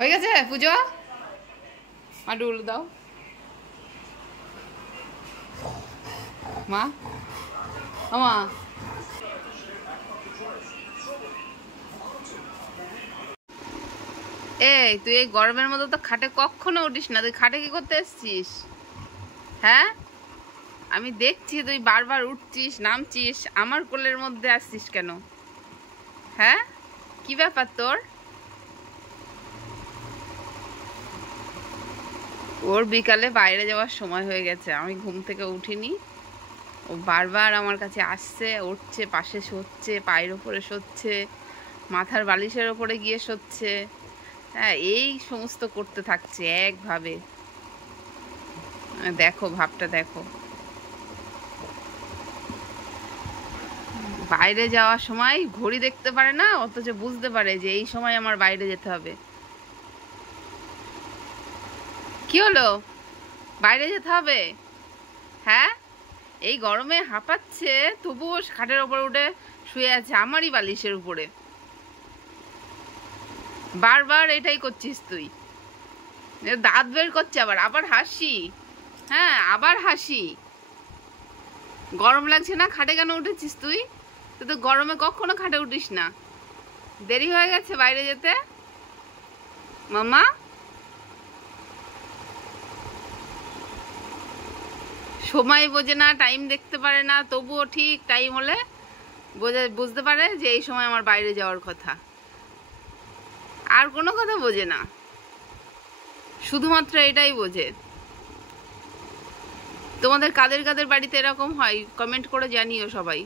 হয়ে গেছে পুজো? মাডুল দাও মা। মা এই তুই এই গরমের মধ্যে তো খাটে কখনো উঠিস না, তুই খাটে কি করতে এসছিস? হ্যাঁ, আমি দেখছি তুই বারবার উঠছিস নামছিস, আমার কোলের মধ্যে আসছিস কেন? হ্যাঁ, কি ব্যাপার তোর? ওর বিকালে বাইরে যাওয়ার সময় হয়ে গেছে, আমি ঘুম থেকে উঠিনি, ও বারবার আমার কাছে আসছে, উঠছে, পাশে শোচ্ছে, পায়ের ওপরে শোচ্ছে, মাথার বালিশের ওপরে গিয়ে শোচ্ছে। হ্যাঁ, এই সমস্ত করতে থাকছে একভাবে। দেখো ভাবটা দেখো, বাইরে যাওয়ার সময় ঘড়ি দেখতে পারে না, অথচ বুঝতে পারে যে এই সময় আমার বাইরে যেতে হবে। কি হলো, বাইরে যেতে হবে? হ্যাঁ, এই গরমে হাঁপাচ্ছে, তবুও খাটের ওপর উঠে শুয়ে আছে আমারই বালিশের উপরে। বারবার এটাই করছিস তুই, দাঁত বের করছে, আবার আবার হাসি। হ্যাঁ, আবার হাসি। গরম লাগছে না? খাটে কেন উঠেছিস তুই? তুই তো গরমে কখনো খাটে উঠিস না। দেরি হয়ে গেছে বাইরে যেতে মামা। সময় বোঝে না, টাইম দেখতে পারে না, তবুও ঠিক টাইম হলে বুঝতে পারে যে এই সময় আমার বাইরে যাওয়ার কথা। আর কোনো কথা বোঝে না, শুধুমাত্র এটাই বোঝে। তোমাদের কাদের কাদের বাড়িতে এরকম হয় কমেন্ট করে জানিও সবাই।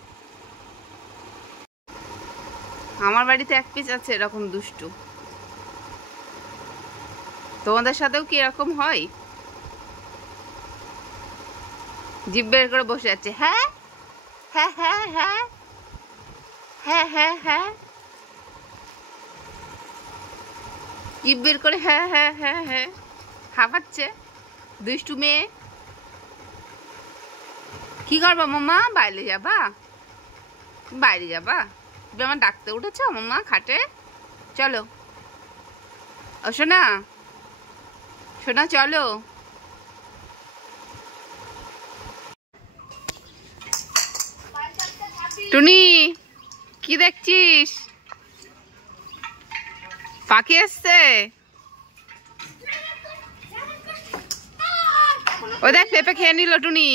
আমার বাড়িতে এক পিস আছে এরকম দুষ্টু। তোমাদের সাথেও কি এরকম হয়? জিভ বের করে বসে আছে, হ্যাঁ হ্যাঁ হ্যাঁ হ্যাঁ হ্যাঁ হ্যাঁ হ্যাঁ, জিভ বের করে হ্যাঁ হ্যাঁ হ্যাঁ হ্যাঁ হাঁপাচ্ছে দুষ্টু মেয়ে। কি করবা মাম্মা? বাইরে যাবা? বাইরে যাবা? তুমি আমার ডাকতে উঠেছ মাম্মা খাটে? চলো ও সোনা, সোনা চলো। টুনি, কি দেখছিস? পাখি এসছে। ও দেখ, পেঁপে খেয়ে নিল টুনি।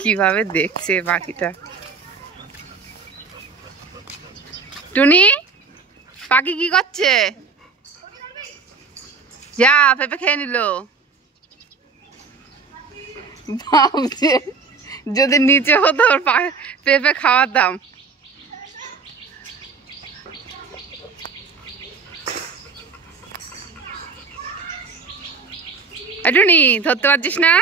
কিভাবে দেখছে পাখিটা। টুনি, পাখি কি করছে? যা, পেঁপে খেয়ে নিল। ভাবছে যদি নিচে হতো ওর পেঁপে খাওয়াতাম। টুনি, ধরতে পারছিস না?